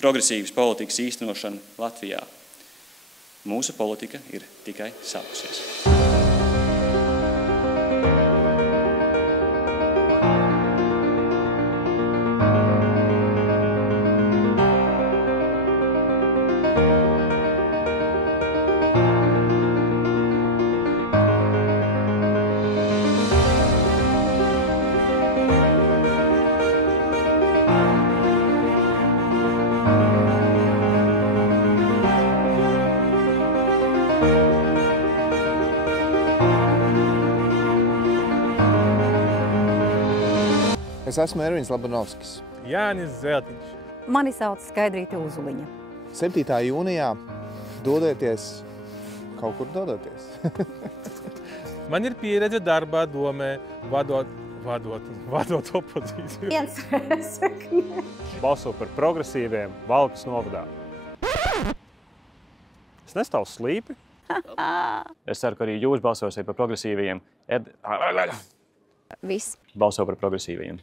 progresīvas politikas īstenošanu Latvijā. Mūsu politika ir tikai sākusies. Es esmu Ervins Labanovskis. Jānis Zeltiņš. Mani sauc Skaidrīte Uzuliņa. 7. jūnijā dodieties, kaut kur dodoties. Man ir pieredze darbā domē, vadot opozīciju. Viens sakne. Balso par progresīviem Valkas novadā. Es nestāvu slīpi. Es ceru, ka arī jūs balsosiet par progresīviem. Viss. Balso par progresīviem.